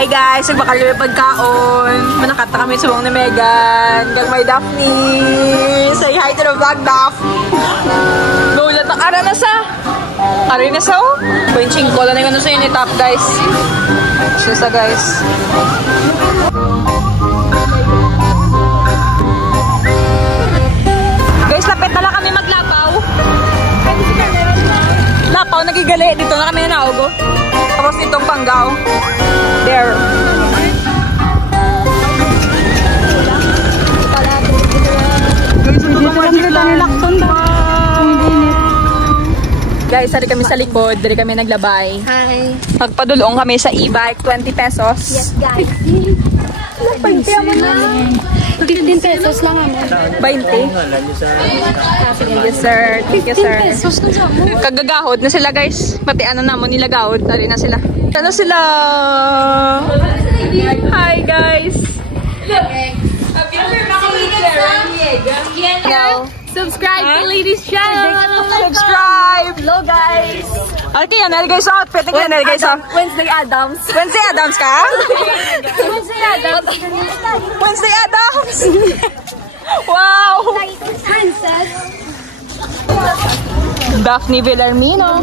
Hi guys, nagbakal kami pagkaon. Manakata kami sa buong ni Megan. Gagmay Daphne. Say hi to the vlog, Daph. Gulat ng ara na sa. Ara na sa oh. Benching ko lang na sa yun top guys. Susa guys. Guys, lapit na lang kami maglapaw. Lapaw, nagigali. Dito na kami nanaugo. Tapos itong panggaw. There. Guys, dari kami sa likod. Dari kami naglabay. Hi. Magpadulong kami sa e-bike. 20 pesos. Yes, guys. 20 na. 15 pesos lang naman. 20. Yes, sir. Thank you, sir. 15 pesos na sa mo. Kagagahod na sila, guys. Pati ano naman nila gahod. Tari na sila. Ano sila? Hi, guys. No. Subscribe to Ladies Channel. Subscribe. Hello, guys. Okay, yan. Nalagay sa outfit. Tingnan, nalagay sa... Wednesday Adams. Wednesday Adams ka? Wednesday Adams. Wednesday Adams. Wow. Princess. Daphne Villarmino.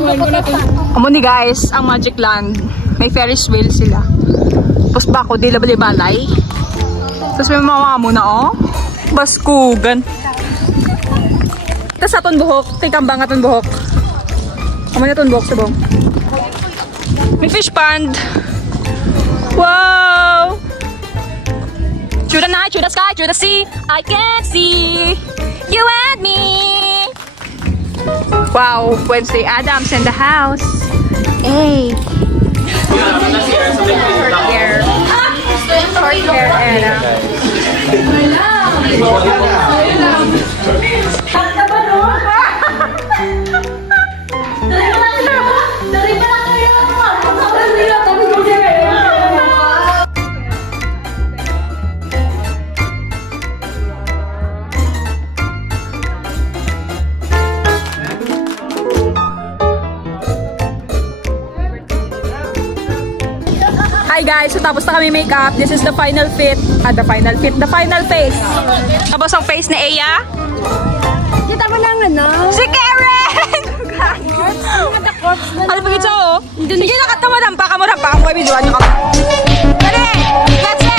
Amo ni guys, ang Magic Land. May Ferris wheel sila. Tapos bako, di labali-balay. Tapos may mga muna, oh. Baskugan. Tapos aton buhok. Tikambang aton buhok. Amo na aton buhok sa buhok. May fish pond. Wow! Through the night, through the sky, through the sea, I can see you and me. Wow, Wednesday Adams in the house. Hey. Short hair. Short hair era. Hi guys, so tapos na kami makeup. This is the final fit. The final fit. The final face. Tapos ang face ni Eya. Kita mo lang ano? Si Karen! Ano pa gitsa oh? Sige nakatamadampa ka mo rampa. Ang may videoan nyo ka. Dali! Let's go!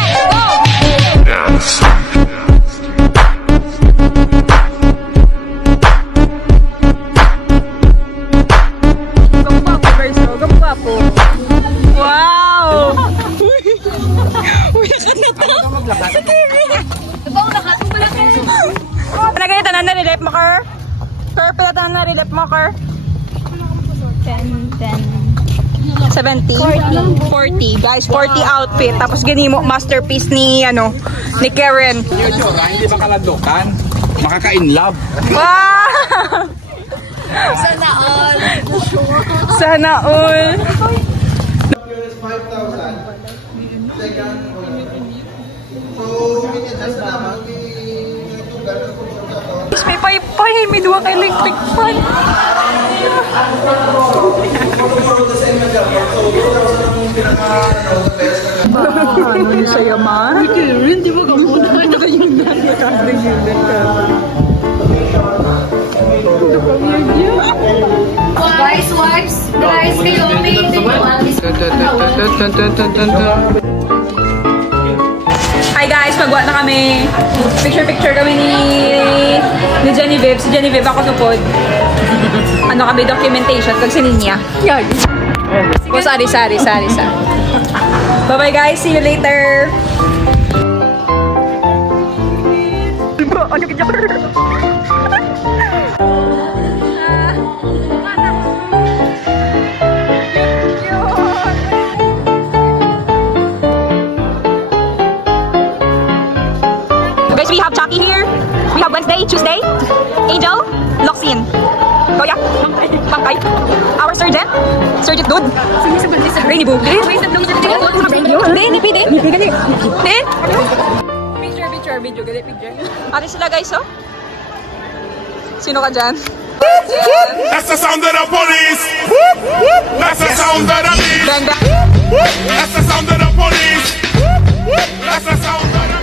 Gagwapo guys oh. Gagwapo. Wow! Uy, nakanata! Si Karen! Ibang lakas mo lang kayo. Panagalitan na nare-rep mo, Ker? Ker, palatan na nare-rep mo, Ker? 10. 70? 40. Guys, 40 outfit. Tapos ganimo, masterpiece ni, ano, ni Karen. Hindi ba kalandukan? Makaka-inlove. Wow! Sana all. Sana all. 5,000. Second, so, minadjust naman May paypay. May duwa kay electric fan. Ano yung saya man? Hindi mo kamuna. Guys, wives, guys, kayo may Hi guys, magwa na kami. Picture kami ni Genevieve. Si Genevieve ako tupod. Ano kami, documentation. Kag si Ninya. Yan. Oh, sorry. Bye-bye guys. See you later. Ano ka Guys, we have Chucky here. We have Wednesday, Tuesday, Angel, Loxin. Goya, Bangkay. Our surgeon, Dude. Rainy Boo. Picture, video. Ate sila guys, oh. Sino ka dyan? That's the sound of the police. That's the sound of the beat. Bang, bang. That's the sound of the police. That's the sound of the...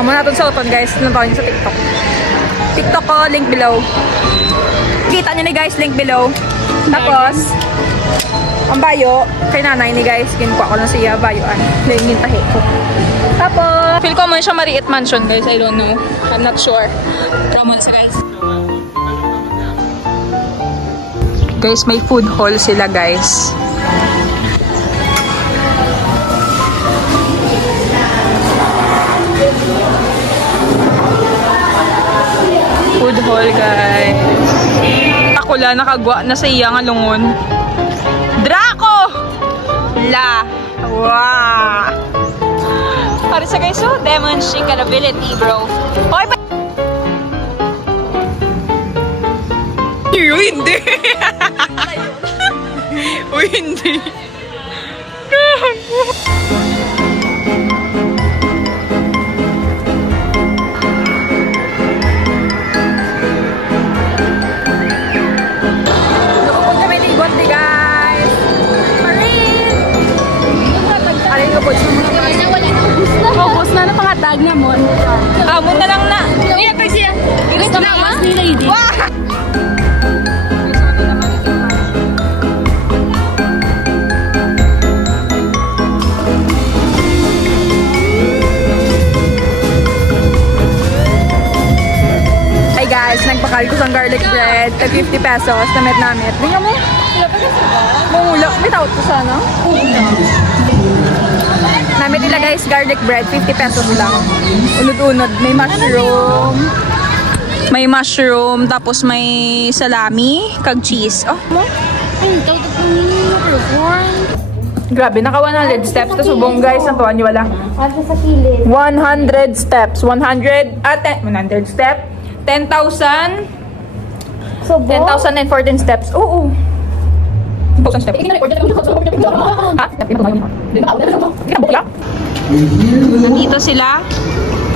Amo natin sa cellphone guys, nabawin sa TikTok. TikTok ko, link below. Kita nyo ni guys, link below. Tapos, ang bayo, kay nanay ni guys, kinukuha ko lang siya, bayuan. Then yung tahi ko. Tapos, feel ko mo siya Mariit Mansion guys, I don't know. I'm not sure. Tara muna sa guys. Guys, may food hall sila guys. Food hall guys. Ako la nakagwa na sa iya nga lungon. Draco! La! Wow! Para sa guys, so demonstrate ability bro. Okay pa! Uy, hindi! Uy, hindi! Nakapag kami ligot di guys! Marin! Arin ko po siya mga guys. Focus na napangatag na mo. Amon na lang na! Uy, napag siya. Gusto na mas ni lady. Hi guys, nagpakal ko sa garlic bread. Tag 50 pesos. Namit. Tingnan mo. Mumulak. May tawad ko sana. Namit nila guys, garlic bread. 50 pesos lang. Unod-unod. May mushroom. May mushroom. Tapos may salami. Kag cheese. Oh, mo? Grabe, naka 100 steps. Tapos subong guys, ang tuwan nyo wala. Asa sa kilid. 100 steps. 100 step. 10,000. So, 10,014 steps. Oo. 10,000 steps. Ha? Nandito sila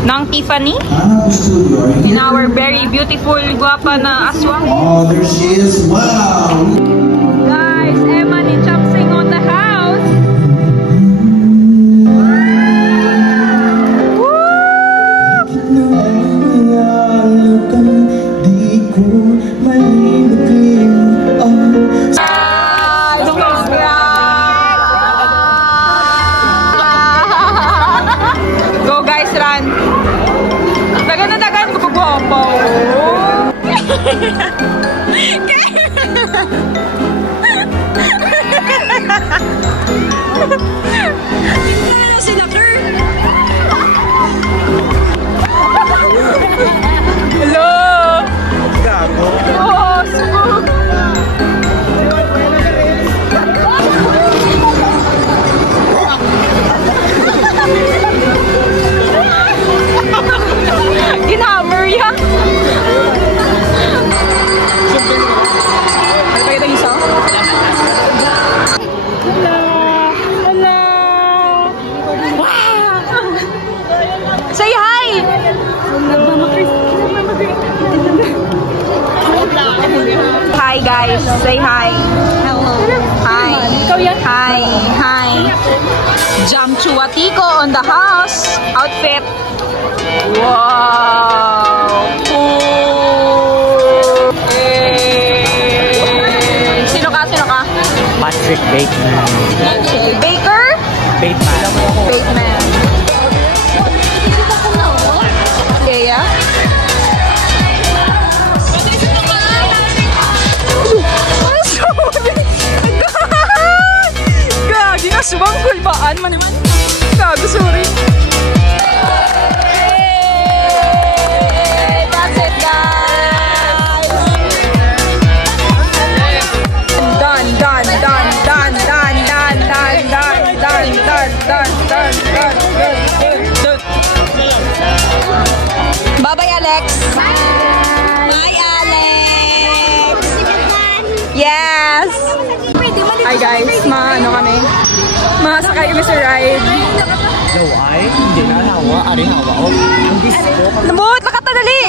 ng Tiffany. In our very beautiful, guwapa na aswang. Oh, there she is. Wow. Guys, Emma ni Chapsing on the house. Go guys, run. Dagan na dagan, magugwapo. Tingnan sila, Kurt. Hello. Gago. Oh, smooth. Ginhammer yan. Ano ba yung isa? Hello. Hello. Wow. Say hi. Hi guys. Say hi. Hello. Hi. Hi. Hi. Jump Chuatico on the house. Outfit. Wow! Cool! Hey. Sino ka? Patrick Bateman. Baker? Bateman. Yeah. Gagi na subang kulbaan man naman. Gago, sorry. Bye-bye, Alex. Bye, Alex. Yes. Hi guys, ano kami? Masakay kami sa ride. Laway, hindi na nawa, ari hawa o. Ang disco. Nabot, nakatagal dali!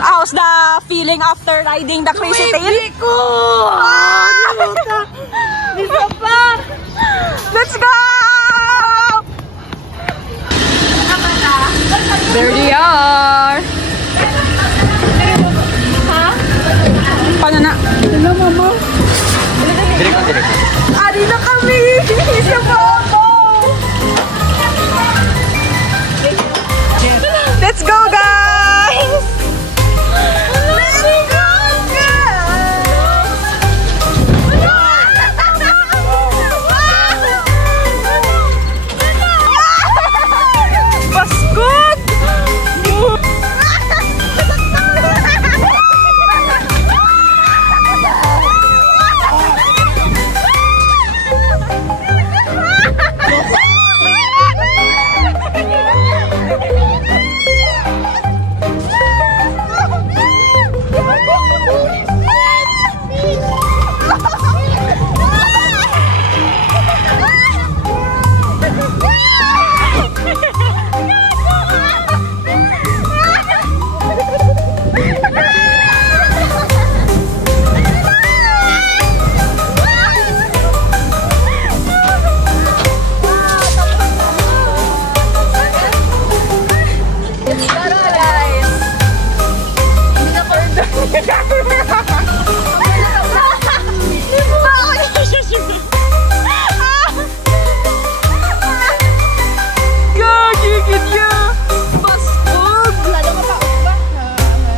How's the feeling after riding the crazy tail? Let's go! There they are! Paano na? Hello, mama. Ari na kami! Isa pa ako! Let's go, guys! Let's go, guys! Baskog!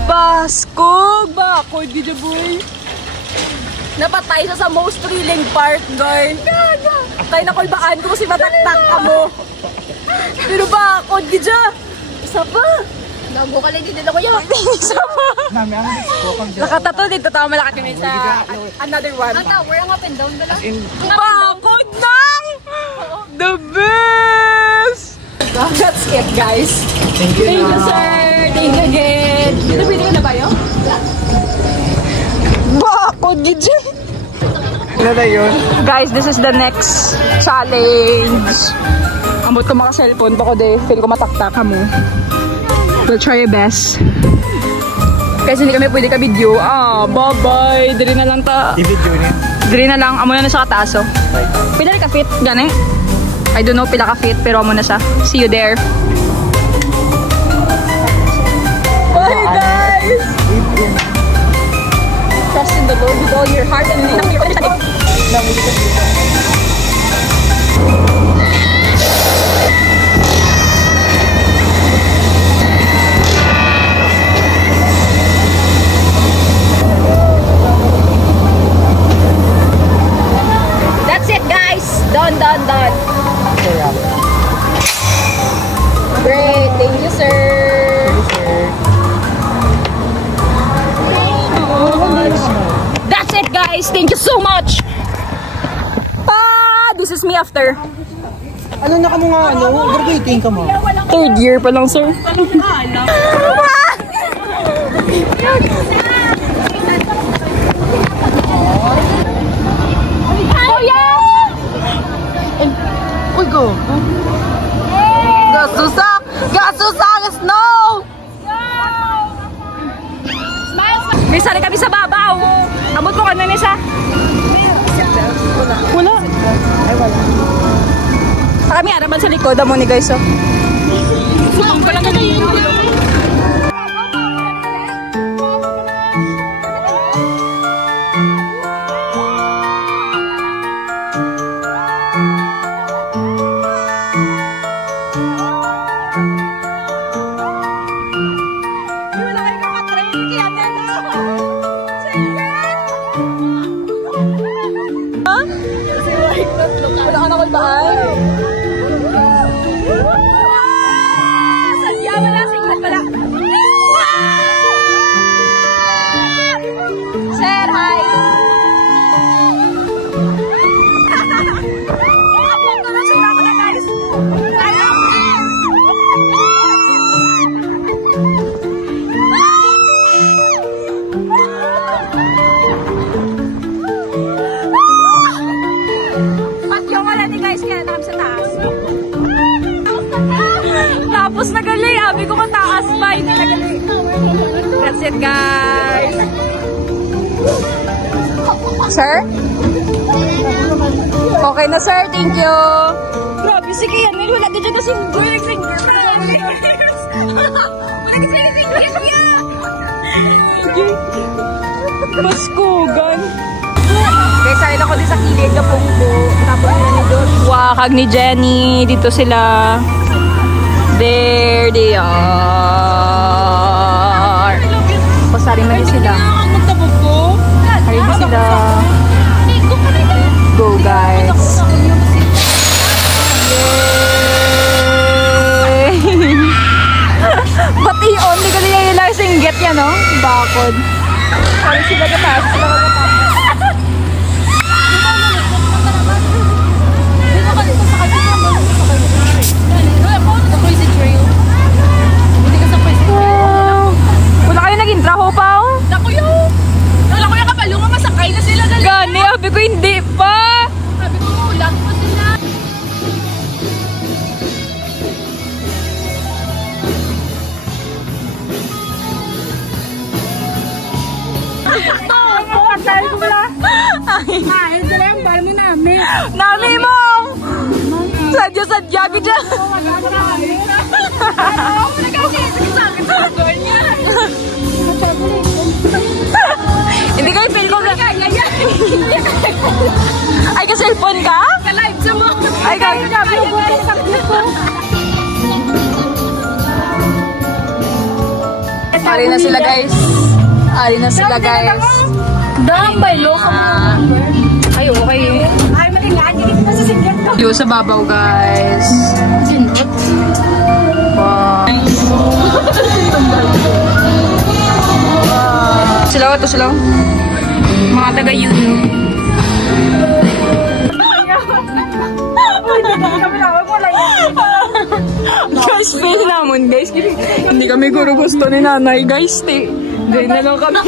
Baskog! Bakod, DJ boy! Napatay siya sa most thrilling part, guys. Tayo na kulbaan ko si mataktak ka mo. Pero bakod, DJ! Isa pa! Nago ka lang dito ko yun. Isa pa! Nakatato dito tayo malaki kami sa another one. Ang tower, ang up and down ba lang? Bakod nang! The best! That's it, guys. Thank you, sir. Thank you again. Nabili ka na ba yun? Bakod, gidya. Ano na yun? Guys, this is the next challenge. Ambot ko maka-cellphone pa ko de. Feel ko mataktak ka mo. We'll try your best. Kasi hindi kami pwede ka-video. Bye-bye. Diri na lang ta. I-video niya. Diri na lang. Amo na sa kataaso. Pila ka fit? Gani? I don't know pila ka fit. Pero amo na sa. See you there. Bye guys! Trust in the Lord with all your heart and lean on your understanding. That's it, guys. Done. Great. Thank you, sir. That's it, guys. Thank you so much. This is me after. Ano na ka mo nga, graduating ka mo? 3rd year pa lang, sir. Oh, yeah! Uy, go! Gasusak, snow! May sari kami sa babaw. Abot ko kanan isa. Wala. Ay, wala. Kami araman sa likod. Amo ni guys, oh. Supang pala ka na yun. Wala ka na kulbaan? Sadya wala, singkat pala. Sir, hi! Sura ko na, guys! Tapos na gali. Abi ko mataas pa. Hindi na gali. That's it, guys. Sir? Okay na, sir. Thank you. Grabe, sige yan. Wala ka dyan na singer. Nag-singer pa. Maskugan. Guys, sarin ako din sa kilig na pungko. Tapos nila ni Joshua, kag ni Jenny. Dito sila. There they are. Pasari man din sila. Hari din sila. Go, guys. Yay! Pati on, di ka nila yung lasing get yan, no? Bakod. Hari sila gatas. Wala kayo naging traho pa, oh? Nakuyo! Wala ko yung kapalo nga masakay na sila. Gani, sabi ko hindi pa. Sabi ko, ulan pa sila. Sabi ko wala. Ay, sila yung bar mo namin. Nami mo! Sadya-sadya ka dyan. Hindi kayo feel ko na. Ay, ka-cellphone ka? Ka-live sa mo. Ay, kaya Ari na sila, guys. Ari na sila, guys. Dambay, loko mo. Ay, okay. Ay, matingaan. Hindi ko masasinggan ko. Yo sa babaw, guys. Sinot. Wow. Sila, ito sila. Mga taga-YouTube. Guys, feel naman, guys. Hindi kami guro gusto ni nanay, guys. Gay na lang kami.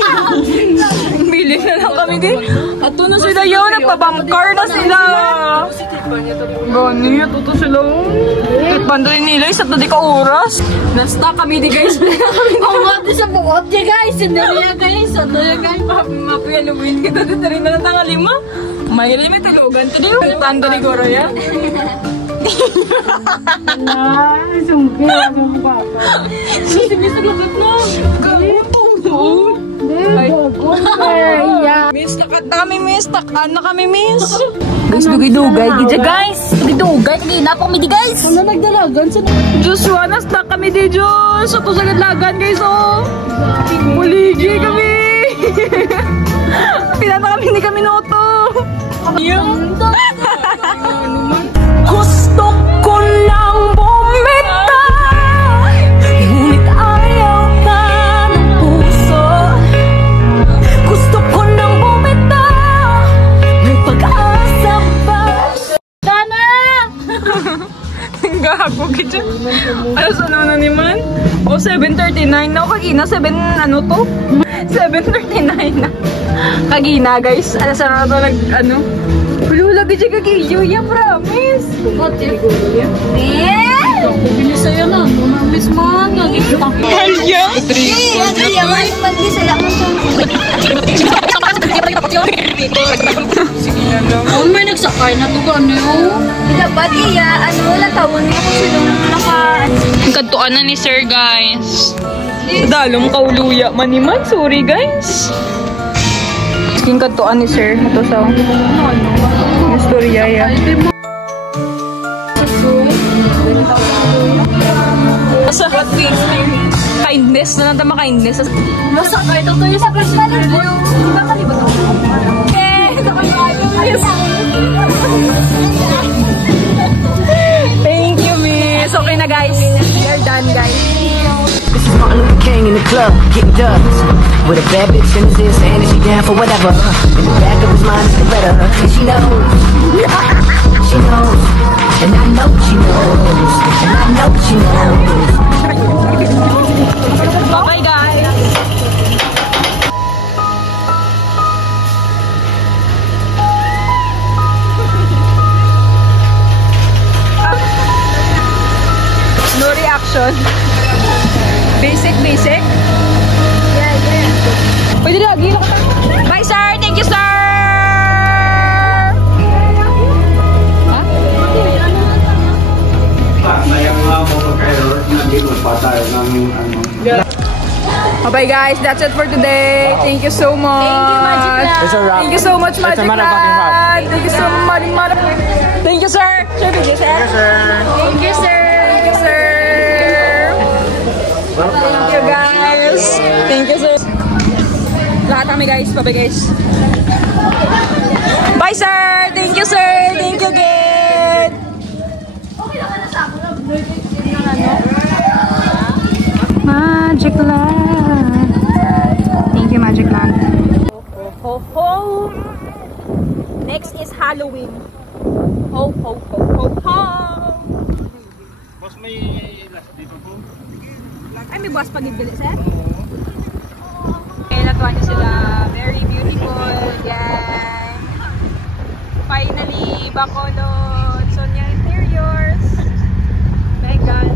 Bili na lang kami, guys. At ito na sila yun. Nagpabangkar na sila. Gani, ito to sila. Bando rin nila. Isa't na di ka oras. Nasta kami di, guys. Pamati sa bukot niya, guys. Hindi niya, guys. Ano niya, guys? Mapialuin kita dito rin na lang lima. May limit tulugan. Ito din. Bando ni Goro yan. Ay, sungki. Ano mo ba? Sige, salugat na. Gawin. Ay, Miss, kami miss. Takaan na kami miss. Guys, dugay-dugay. Gidya, guys. Dugay-dugay. Kagina po kami di, guys. ano nagdalagan sa... Joshua, na-stuck kami di, Diyos. Sa to sa gadlagan, guys, oh. Muligi kami. Pinata kami, hindi kami noto. Gusto ko lang bumitaw, ngunit ayaw ka ng puso. Gusto ko lang bumitaw, may pag-asa pa. Sana! Gago kita. Ano sa nana ni man? O 7:39 na. O kagina 7 ano to? 7:39 na. Kagina, guys. Ano sa nana to nag ano? Hula lagi siya kagiyo. Yeah, promise. Hotel ko yan. Bili sa'yo na. Muna miss man. Nagigita ko. Kaya? Oh, may nagsakay na to gano'n. Dapat iya, ano, wala tawon niya kung sino naka... Kantuan na ni sir, guys. Dalong kauluya maniman. Sorry, guys. Yung kantuan ni sir. Ito sa... Istorya, ya. Sa kindness. Na lang tama kindness. Masakay to yung sa personal review. Nakalibat ako. Thank you, miss. Okay na, guys. We're done, guys. This is Martin Luther King in the club, getting dubs. With a bad bitch in his ear saying that she down for whatever. In the back of his mind is the letter, and she knows. She knows. And I know she knows. And I know she knows. Bye, guys. No reaction. decoration. Basic. Pwede lagi. Bye, sir. Thank you, sir. Bye guys, that's it for today. Thank you so much. Thank you so much, Magic Land. Thank you so much, Thank you, sir. Thank you, sir. Thank you, sir. Thank you, sir. Thank you, guys. Thank you, sir. Lahat kami, guys. Bye, guys. Bye, sir. Thank you, sir. Thank you, again. Magic Land. Thank you, Magic Land. Ho, ho, ho. Next is Halloween. Ho, ho, ho, ho, ho. Boss, may last dito po. Ay, may boss pag-ibili, sir? Okay, natuwa niyo sila. Very beautiful. Yan. Finally, Bacolod. Sonia Interiors. Megan.